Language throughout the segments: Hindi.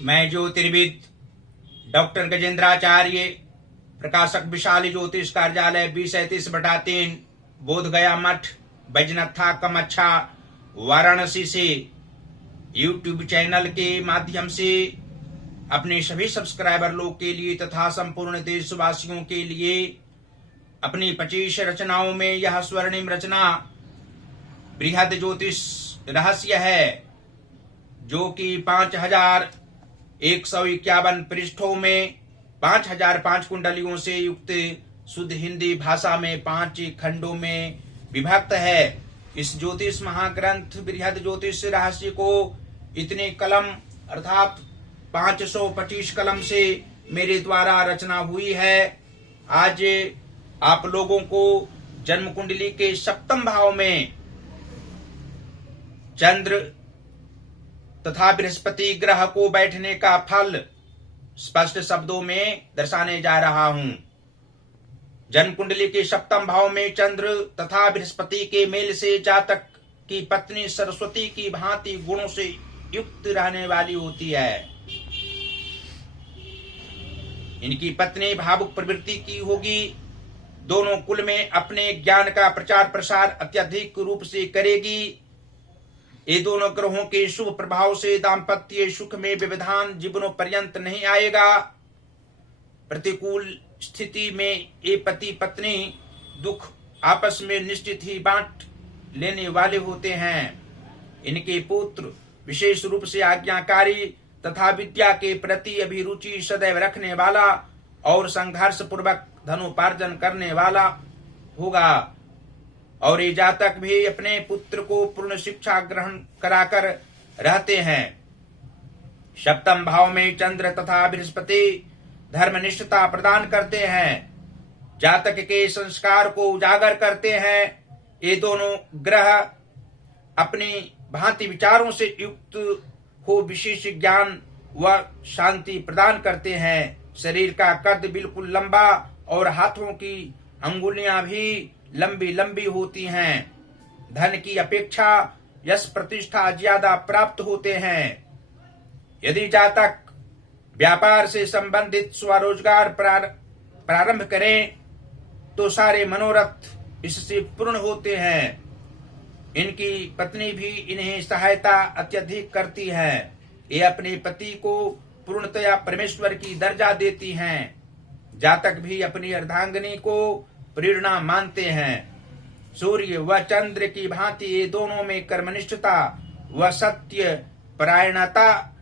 मैं ज्योतिर्विद डॉक्टर गजेंद्राचार्य, प्रकाशक विशाल ज्योतिष कार्यालय 2037/3 बोधगया मठ, बैजनाथा कमच्छा, वाराणसी से यूट्यूब चैनल के माध्यम से अपने सभी सब्सक्राइबर लोग के लिए तथा संपूर्ण देशवासियों के लिए अपनी 25 रचनाओं में यह स्वर्णिम रचना बृहद ज्योतिष रहस्य है, जो कि 5151 पृष्ठों में 5005 कुंडलियों से युक्त शुद्ध हिंदी भाषा में 5 खंडों में विभक्त है। इस ज्योतिष महाग्रंथ बृहद ज्योतिष रहस्य को इतने कलम अर्थात 525 कलम से मेरे द्वारा रचना हुई है। आज आप लोगों को जन्म कुंडली के सप्तम भाव में चंद्र तथा बृहस्पति ग्रह को बैठने का फल स्पष्ट शब्दों में दर्शाने जा रहा हूं। जन्म कुंडली के सप्तम भाव में चंद्र तथा बृहस्पति के मेल से जातक की पत्नी सरस्वती की भांति गुणों से युक्त रहने वाली होती है। इनकी पत्नी भावुक प्रवृत्ति की होगी। दोनों कुल में अपने ज्ञान का प्रचार प्रसार अत्यधिक रूप से करेगी। ये दोनों ग्रहों के शुभ प्रभाव से दाम्पत्य सुख में व्यवधान जीवनों पर्यंत नहीं आएगा। प्रतिकूल स्थिति में ये पति पत्नी दुख आपस में निश्चित ही बांट लेने वाले होते हैं। इनके पुत्र विशेष रूप से आज्ञाकारी तथा विद्या के प्रति अभिरुचि सदैव रखने वाला और संघर्ष पूर्वक धनोपार्जन करने वाला होगा। और ये जातक भी अपने पुत्र को पूर्ण शिक्षा ग्रहण कराकर रहते हैं। सप्तम भाव में चंद्र तथा बृहस्पति धर्मनिष्ठता प्रदान करते हैं, जातक के संस्कार को उजागर करते हैं। ये दोनों ग्रह अपनी भांति विचारों से युक्त हो विशेष ज्ञान व शांति प्रदान करते हैं। शरीर का कद बिल्कुल लंबा और हाथों की अंगुलियां भी लंबी लंबी होती हैं। धन की अपेक्षा यश प्रतिष्ठा ज्यादा प्राप्त होते हैं। यदि जातक व्यापार से संबंधित स्वरोजगार प्रारंभ करें तो सारे मनोरथ इससे पूर्ण होते हैं। इनकी पत्नी भी इन्हें सहायता अत्यधिक करती है। ये अपने पति को पूर्णतया परमेश्वर की दर्जा देती हैं। जातक भी अपनी अर्धांगिनी को प्रेरणा मानते हैं। सूर्य व चंद्र की भांति ये दोनों में कर्मनिष्ठता व सत्य परायणता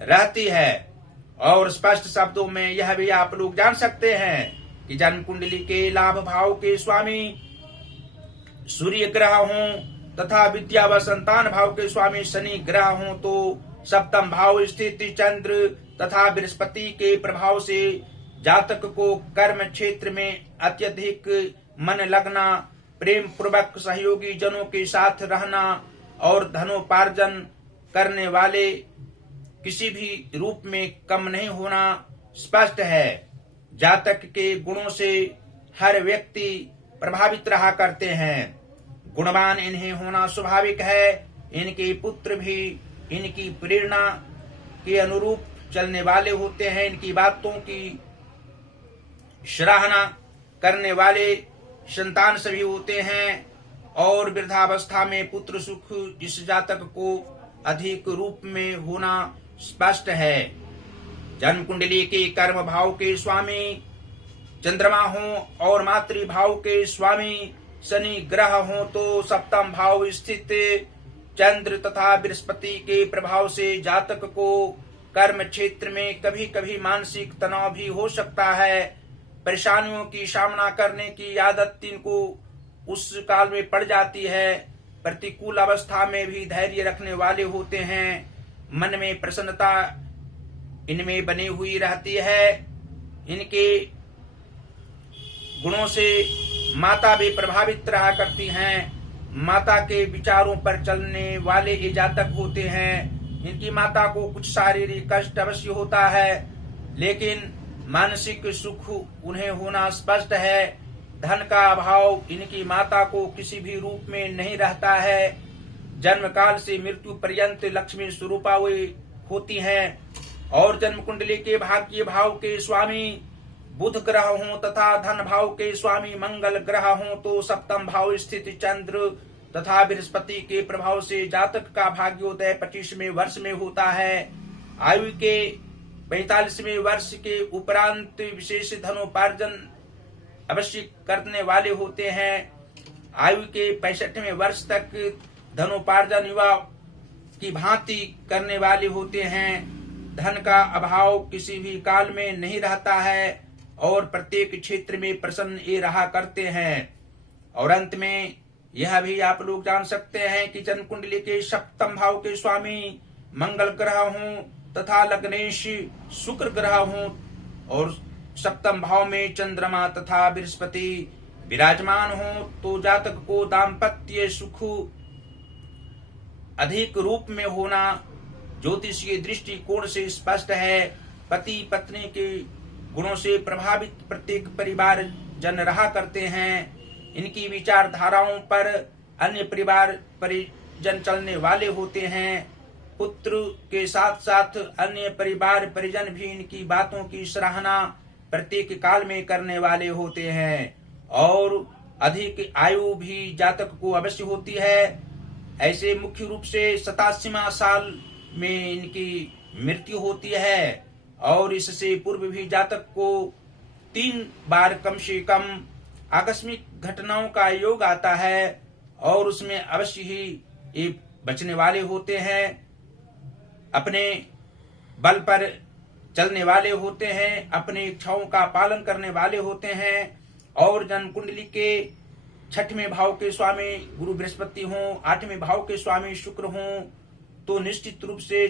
रहती है। और स्पष्ट शब्दों में यह भी आप लोग जान सकते हैं कि जन्म कुंडली के लाभ भाव के स्वामी सूर्य ग्रह हों तथा विद्या व संतान भाव के स्वामी शनि ग्रह हों तो सप्तम भाव स्थित चंद्र तथा बृहस्पति के प्रभाव से जातक को कर्म क्षेत्र में अत्यधिक मन लगना, प्रेम पूर्वक सहयोगी जनों के साथ रहना और धनोपार्जन करने वाले किसी भी रूप में कम नहीं होना स्पष्ट है। जातक के गुणों से हर व्यक्ति प्रभावित रहा करते हैं। गुणवान इन्हें होना स्वाभाविक है। इनके पुत्र भी इनकी प्रेरणा के अनुरूप चलने वाले होते हैं। इनकी बातों की सराहना करने वाले संतान सभी होते हैं। और वृद्धावस्था में पुत्र सुख इस जातक को अधिक रूप में होना स्पष्ट है। जन्म कुंडली के कर्म भाव के स्वामी चंद्रमा हों और मातृ भाव के स्वामी शनि ग्रह हों तो सप्तम भाव स्थित चंद्र तथा बृहस्पति के प्रभाव से जातक को कर्म क्षेत्र में कभी कभी मानसिक तनाव भी हो सकता है। परेशानियों की सामना करने की आदत इनको उस काल में पड़ जाती है। प्रतिकूल अवस्था में भी धैर्य रखने वाले होते हैं। मन में प्रसन्नता इनमें बनी हुई रहती है। इनके गुणों से माता भी प्रभावित रहा करती हैं। माता के विचारों पर चलने वाले ये जातक होते हैं। इनकी माता को कुछ शारीरिक कष्ट अवश्य होता है, लेकिन मानसिक सुख उन्हें होना स्पष्ट है। धन का अभाव इनकी माता को किसी भी रूप में नहीं रहता है। जन्म काल से मृत्यु पर्यंत लक्ष्मी स्वरूपा हुई होती हैं और जन्म कुंडली के भाग्य भाव के स्वामी बुध ग्रह हों तथा धन भाव के स्वामी मंगल ग्रह हों तो सप्तम भाव स्थित चंद्र तथा बृहस्पति के प्रभाव से जातक का भाग्योदय 25वें वर्ष में होता है। आयु के 45वें वर्ष के उपरांत विशेष धनोपार्जन अवश्य करने वाले होते हैं। आयु के 65वें वर्ष तक धनोपार्जन युवा की भांति करने वाले होते हैं। धन का अभाव किसी भी काल में नहीं रहता है और प्रत्येक क्षेत्र में प्रसन्न ये रहा करते हैं। और अंत में यह भी आप लोग जान सकते हैं कि जन्म कुंडली के सप्तम भाव के स्वामी मंगल ग्रह हों तथा लग्नेश शुक्र ग्रह हों और सप्तम भाव में चंद्रमा तथा बृहस्पति विराजमान हो तो जातक को दाम्पत्य सुख अधिक रूप में होना ज्योतिषीय दृष्टिकोण से स्पष्ट है। पति पत्नी के गुणों से प्रभावित प्रत्येक परिवार जन रहा करते हैं। इनकी विचारधाराओं पर अन्य परिवार परिजन चलने वाले होते हैं। पुत्र के साथ साथ अन्य परिवार परिजन भी इनकी बातों की सराहना प्रत्येक काल में करने वाले होते हैं। और अधिक आयु भी जातक को अवश्य होती है। ऐसे मुख्य रूप से 87वां साल में इनकी मृत्यु होती है और इससे पूर्व भी जातक को 3 बार कम से कम आकस्मिक घटनाओं का योग आता है और उसमें अवश्य ही ये बचने वाले होते हैं। अपने बल पर चलने वाले होते हैं, अपनी इच्छाओं का पालन करने वाले होते हैं। और जन्म कुंडली के 6वें भाव के स्वामी गुरु बृहस्पति हों, 8वें भाव के स्वामी शुक्र हों तो निश्चित रूप से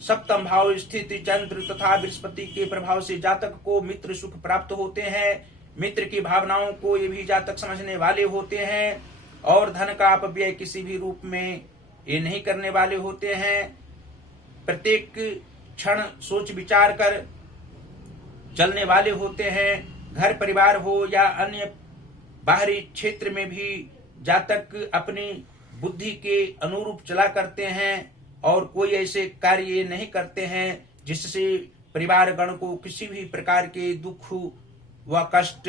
सप्तम भाव स्थित चंद्र तथा बृहस्पति के प्रभाव से जातक को मित्र सुख प्राप्त होते हैं। मित्र की भावनाओं को ये भी जातक समझने वाले होते हैं और धन का अपव्यय किसी भी रूप में ये नहीं करने वाले होते हैं। प्रत्येक क्षण सोच विचार कर चलने वाले होते हैं। घर परिवार हो या अन्य बाहरी क्षेत्र में भी जातक अपनी बुद्धि के अनुरूप चला करते हैं और कोई ऐसे कार्य नहीं करते हैं जिससे परिवार गण को किसी भी प्रकार के दुख व कष्ट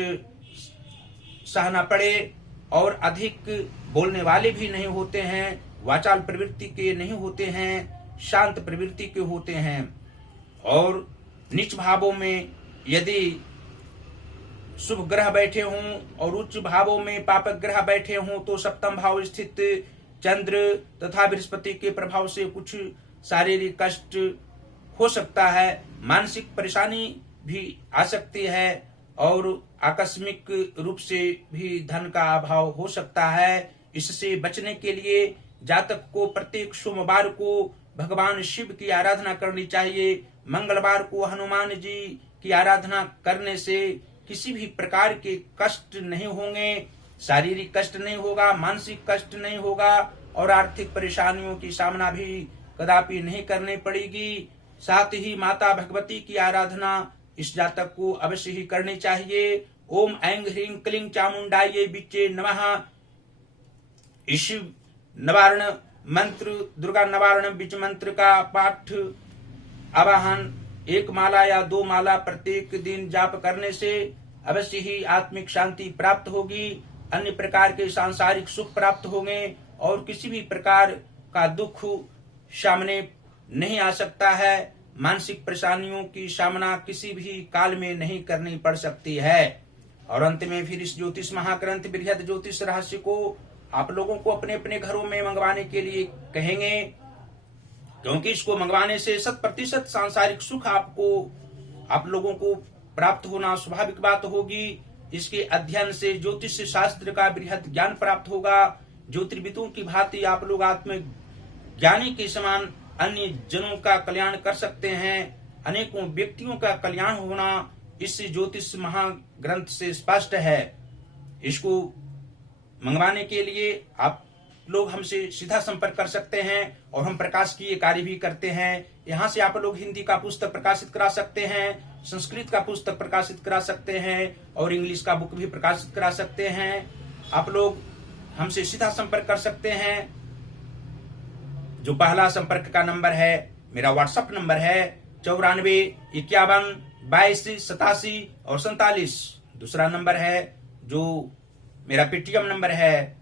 सहना पड़े। और अधिक बोलने वाले भी नहीं होते हैं, वाचाल प्रवृत्ति के नहीं होते हैं, शांत प्रवृत्ति के होते हैं। और नीच भावों में यदि शुभ ग्रह बैठे हों और उच्च भावों में पापक ग्रह बैठे हों तो सप्तम भाव स्थित चंद्र तथा बृहस्पति के प्रभाव से कुछ शारीरिक कष्ट हो सकता है, मानसिक परेशानी भी आ सकती है और आकस्मिक रूप से भी धन का अभाव हो सकता है। इससे बचने के लिए जातक को प्रत्येक सोमवार को भगवान शिव की आराधना करनी चाहिए। मंगलवार को हनुमान जी की आराधना करने से किसी भी प्रकार के कष्ट नहीं होंगे, शारीरिक कष्ट नहीं होगा, मानसिक कष्ट नहीं होगा और आर्थिक परेशानियों की सामना भी कदापि नहीं करनी पड़ेगी। साथ ही माता भगवती की आराधना इस जातक को अवश्य ही करनी चाहिए। ओम ऐं ह्रीं क्लीं चामुंडायै विच्चे नमः। इस निवारण मंत्र, दुर्गा निवारण बीज मंत्र का पाठ आवाहन 1 माला या 2 माला प्रत्येक दिन जाप करने से अवश्य ही आत्मिक शांति प्राप्त होगी, अन्य प्रकार के सांसारिक सुख प्राप्त होंगे और किसी भी प्रकार का दुख सामने नहीं आ सकता है। मानसिक परेशानियों की सामना किसी भी काल में नहीं करनी पड़ सकती है। और अंत में फिर इस ज्योतिष महाग्रंथ बृहद ज्योतिष रहस्य को आप लोगों को अपने अपने घरों में मंगवाने के लिए कहेंगे, क्योंकि इसको मंगवाने से 100% सांसारिक सुख आप लोगों को प्राप्त होना स्वाभाविक बात होगी। इसके अध्ययन से ज्योतिष शास्त्र का बृहद ज्ञान प्राप्त होगा। ज्योतिर्विदों की भांति आप लोग आत्म ज्ञानी के समान अन्य जनों का कल्याण कर सकते हैं। अनेकों व्यक्तियों का कल्याण होना इस ज्योतिष महाग्रंथ से स्पष्ट है। इसको मंगवाने के लिए आप लोग हमसे सीधा संपर्क कर सकते हैं और हम प्रकाशकीय कार्य भी करते हैं। यहाँ से आप लोग हिंदी का पुस्तक प्रकाशित करा सकते हैं, संस्कृत का पुस्तक प्रकाशित करा सकते हैं और इंग्लिश का बुक भी प्रकाशित करा सकते हैं। आप लोग हमसे सीधा संपर्क कर सकते हैं। जो पहला संपर्क का नंबर है मेरा व्हाट्सएप नंबर है 94 51 22 87 और 47। दूसरा नंबर है जो मेरा पेटीएम नंबर है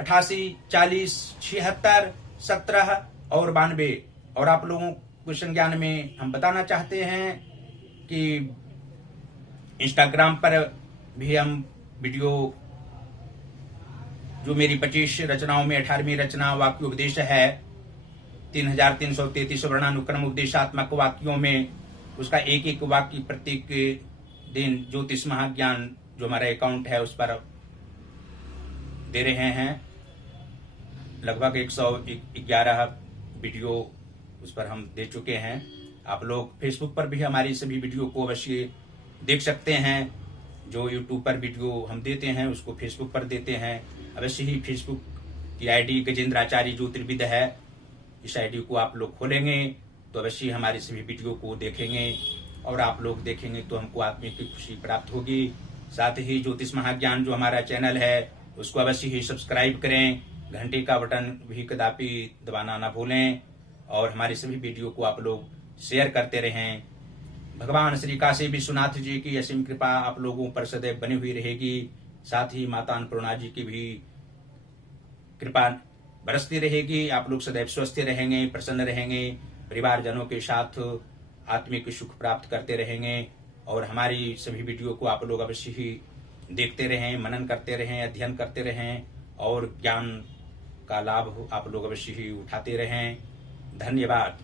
88 40 76 17 और 92। और आप लोगों को संज्ञान में हम बताना चाहते हैं कि इंस्टाग्राम पर भी हम वीडियो जो मेरी 25 रचनाओं में 18वीं रचना वाक्य उपदेश है 3333 वर्णानुक्रम उपदेशात्मक वाक्यों में उसका एक एक वाक्य प्रत्येक दिन ज्योतिष महाज्ञान जो हमारा अकाउंट है उस पर दे रहे हैं। लगभग 111 वीडियो उस पर हम दे चुके हैं। आप लोग फेसबुक पर भी हमारी सभी वीडियो को अवश्य देख सकते हैं। जो यूट्यूब पर वीडियो हम देते हैं उसको फेसबुक पर देते हैं। अवश्य ही फेसबुक की आईडी गजेंद्र आचार्य ज्योतिर्विद है। इस आईडी को आप लोग खोलेंगे तो अवश्य हमारी सभी वीडियो को देखेंगे और आप लोग देखेंगे तो हमको आत्मिक खुशी प्राप्त होगी। साथ ही ज्योतिष महाज्ञान जो हमारा चैनल है उसको अवश्य ही सब्सक्राइब करें। घंटे का बटन भी कदापि दबाना ना भूलें और हमारी सभी वीडियो को आप लोग शेयर करते रहें। भगवान श्री काशी विश्वनाथ जी की असीम कृपा आप लोगों पर सदैव बनी हुई रहेगी। साथ ही माता अन्नपूर्णा जी की भी कृपा बरसती रहेगी। आप लोग सदैव स्वस्थ रहेंगे, प्रसन्न रहेंगे, परिवारजनों के साथ आत्मिक सुख प्राप्त करते रहेंगे और हमारी सभी वीडियो को आप लोग अवश्य ही देखते रहें, मनन करते रहें, अध्ययन करते रहें और ज्ञान का लाभ आप लोग अवश्य ही उठाते रहें। धन्यवाद।